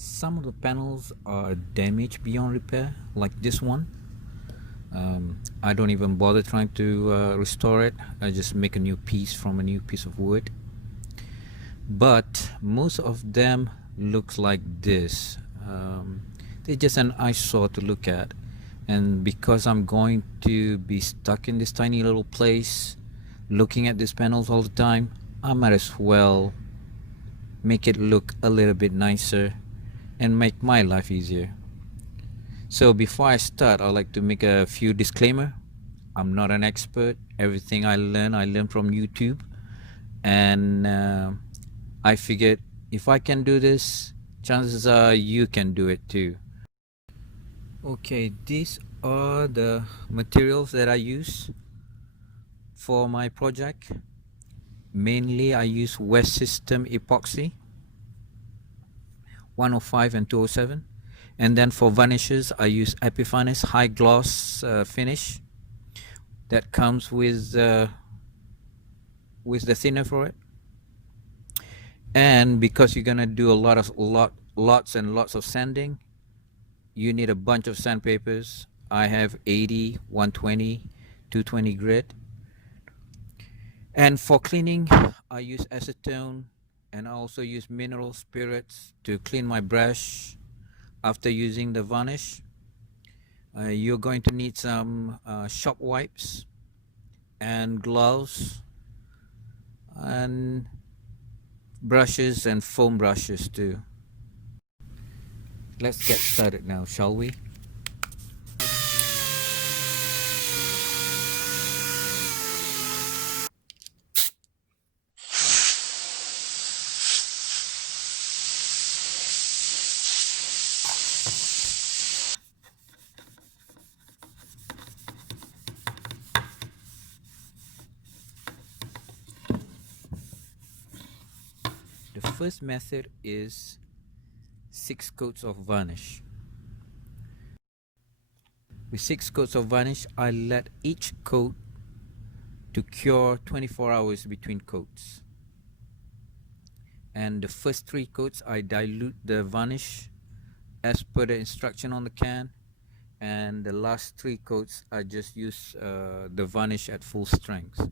Some of the panels are damaged beyond repair, like this one. I don't even bother trying to restore it. I just make a new piece from a new piece of wood. But most of them looks like this. They're just an eyesore to look at. And because I'm going to be stuck in this tiny little place looking at these panels all the time, I might as well make it look a little bit nicer and make my life easier. So before I start, I'd like to make a few disclaimer. I'm not an expert. Everything I learn from YouTube. And I figured if I can do this, chances are you can do it too. Okay, these are the materials that I use for my project. Mainly I use West System Epoxy 105 and 207, and then for varnishes I use Epifanes high gloss finish that comes with the thinner for it. And because you're gonna do lots and lots of sanding, you need a bunch of sandpapers. I have 80, 120, 220 grit. And for cleaning, I use acetone, and I also use mineral spirits to clean my brush after using the varnish. You're going to need some shop wipes and gloves and brushes and foam brushes too. Let's get started now, shall we? The first method is 6 coats of varnish. With 6 coats of varnish, I let each coat to cure 24 hours between coats. And the first 3 coats, I dilute the varnish as per the instruction on the can. And the last 3 coats, I just use the varnish at full strength.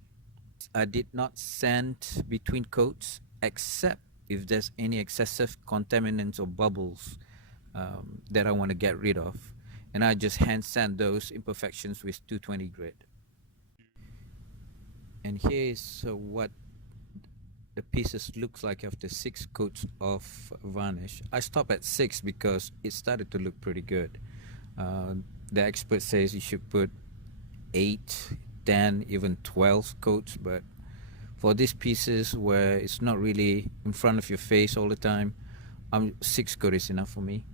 I did not sand between coats except if there's any excessive contaminants or bubbles that I want to get rid of, and I just hand sand those imperfections with 220 grit. And here is what the pieces looks like after 6 coats of varnish. I stopped at 6 because it started to look pretty good. The expert says you should put 8, 10, even 12 coats, but for these pieces where it's not really in front of your face all the time, 6 coats is enough for me.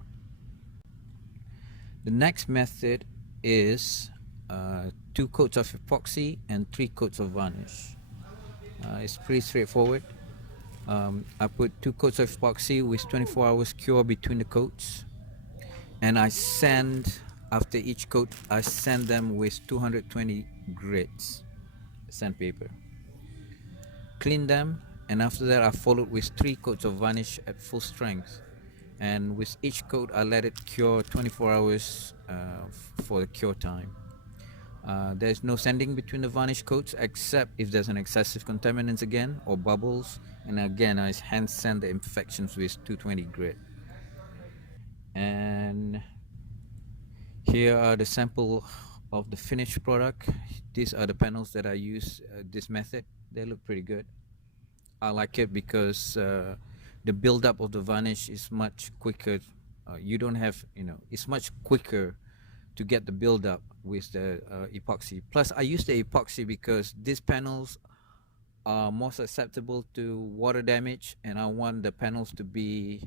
The next method is 2 coats of epoxy and 3 coats of varnish. It's pretty straightforward. I put 2 coats of epoxy with 24 hours cure between the coats, and I sand after each coat. I sand them with 220 grits sandpaper. Clean them, and after that I followed with 3 coats of varnish at full strength, and with each coat I let it cure 24 hours for the cure time. There's no sanding between the varnish coats except if there's an excessive contaminants again or bubbles, and again I hand sand the imperfections with 220 grit. And here are the sample of the finished product. These are the panels that I use this method. They look pretty good. I like it because the buildup of the varnish is much quicker. You don't have, it's much quicker to get the buildup with the epoxy. Plus, I use the epoxy because these panels are more susceptible to water damage, and I want the panels to be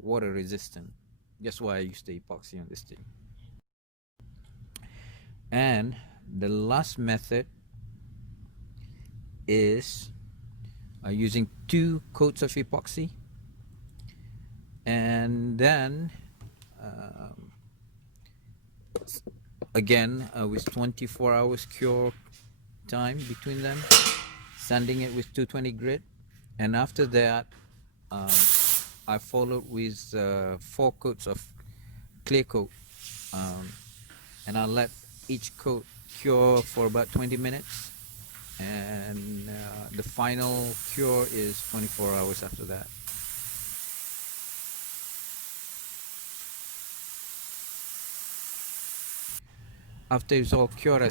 water resistant. That's why I use the epoxy on this thing. And the last method is using 2 coats of epoxy, and then again with 24 hours cure time between them, sanding it with 220 grit, and after that I followed with 4 coats of clear coat, um, and I let each coat cure for about 20 minutes, and the final cure is 24 hours after that. After it's all cured, I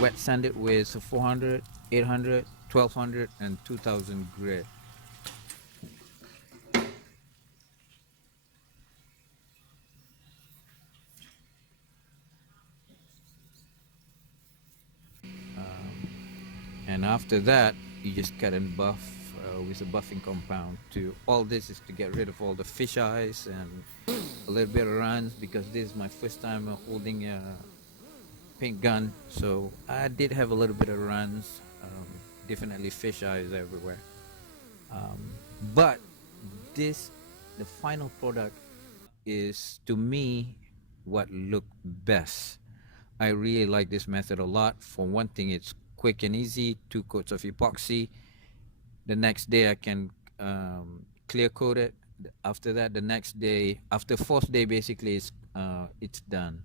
wet sand it with 400, 800, 1200, and 2000 grit. And after that, you just cut and buff with a buffing compound. To all this is to get rid of all the fish eyes and a little bit of runs, because this is my first time holding a paint gun. So I did have a little bit of runs, definitely fish eyes everywhere. But this, the final product is to me what looked best. I really like this method a lot. For one thing, it's quick and easy. 2 coats of epoxy. The next day I can clear coat it. After that, the next day, after fourth day, basically it's done,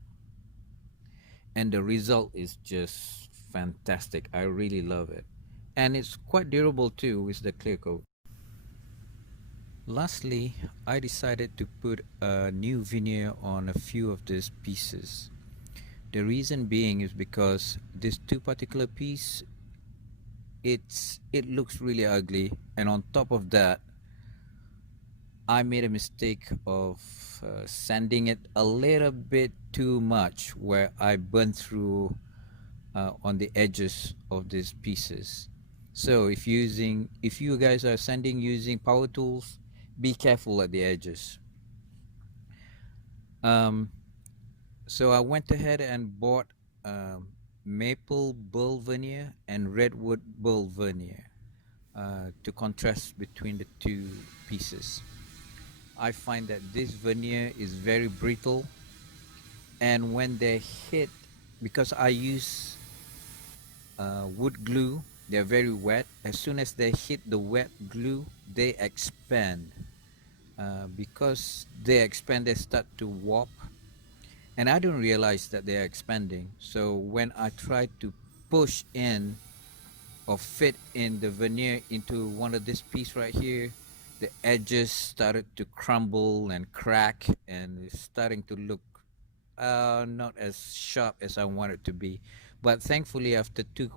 and the result is just fantastic. I really love it, and it's quite durable too with the clear coat. Lastly, I decided to put a new veneer on a few of these pieces. The reason being is because this two particular piece, it looks really ugly, and on top of that, I made a mistake of sanding it a little bit too much, where I burned through on the edges of these pieces. So if you guys are sanding using power tools, be careful at the edges. Um, so I went ahead and bought maple burl veneer and redwood burl veneer to contrast between the two pieces. I find that this veneer is very brittle, and when they hit, because I use wood glue, they're very wet. As soon as they hit the wet glue, they expand. Because they expand, they start to warp, and I don't realize that they're expanding. So when I try to push in or fit in the veneer into one of this piece right here, the edges started to crumble and crack, and it's starting to look not as sharp as I want it to be. But thankfully, after 2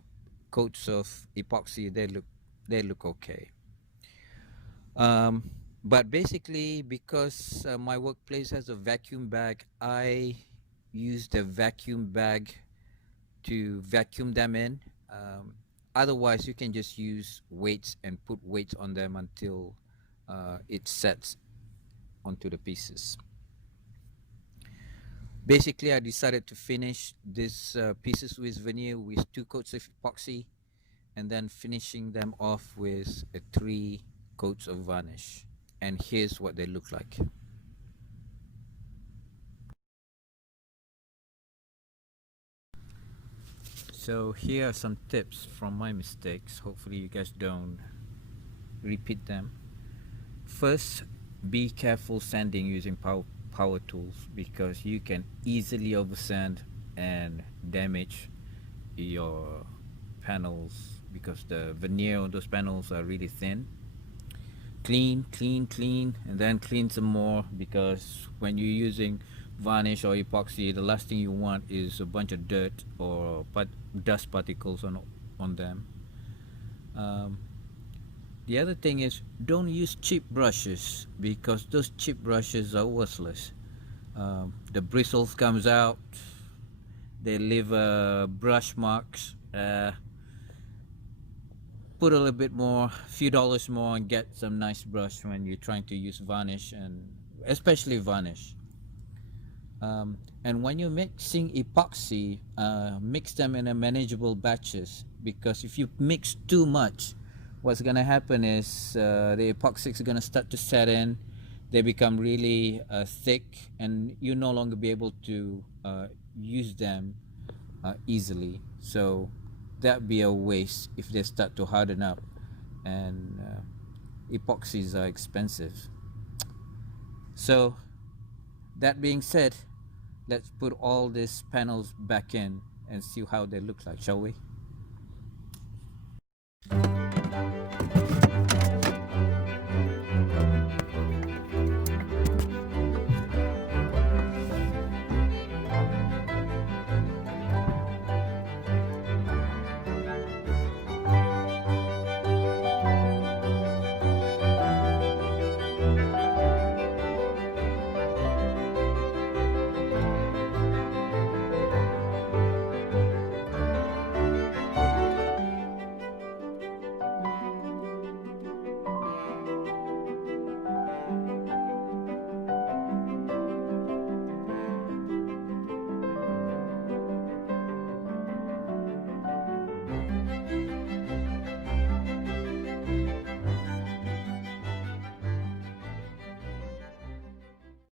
coats of epoxy, they look okay. Um, but basically, because my workplace has a vacuum bag, I use the vacuum bag to vacuum them in. Otherwise, you can just use weights and put weights on them until it sets onto the pieces. Basically, I decided to finish these pieces with veneer with 2 coats of epoxy, and then finishing them off with 3 coats of varnish. And here's what they look like. So here are some tips from my mistakes. Hopefully you guys don't repeat them. First, be careful sanding using power tools, because you can easily oversand and damage your panels, because the veneer on those panels are really thin. Clean, clean, clean, and then clean some more, because when you're using varnish or epoxy, the last thing you want is a bunch of dirt or dust particles on them. The other thing is, don't use cheap brushes, because those cheap brushes are worthless. The bristles comes out, they leave brush marks. Put a little bit more, few dollars more, and get some nice brush when you're trying to use varnish, and especially varnish. And when you're mixing epoxy, mix them in a manageable batches, because if you mix too much, what's gonna happen is the epoxy is gonna start to set in. They become really thick, and you no longer be able to use them easily. So that'd be a waste if they start to harden up, and epoxies are expensive. So that being said, let's put all these panels back in and see how they look like, shall we?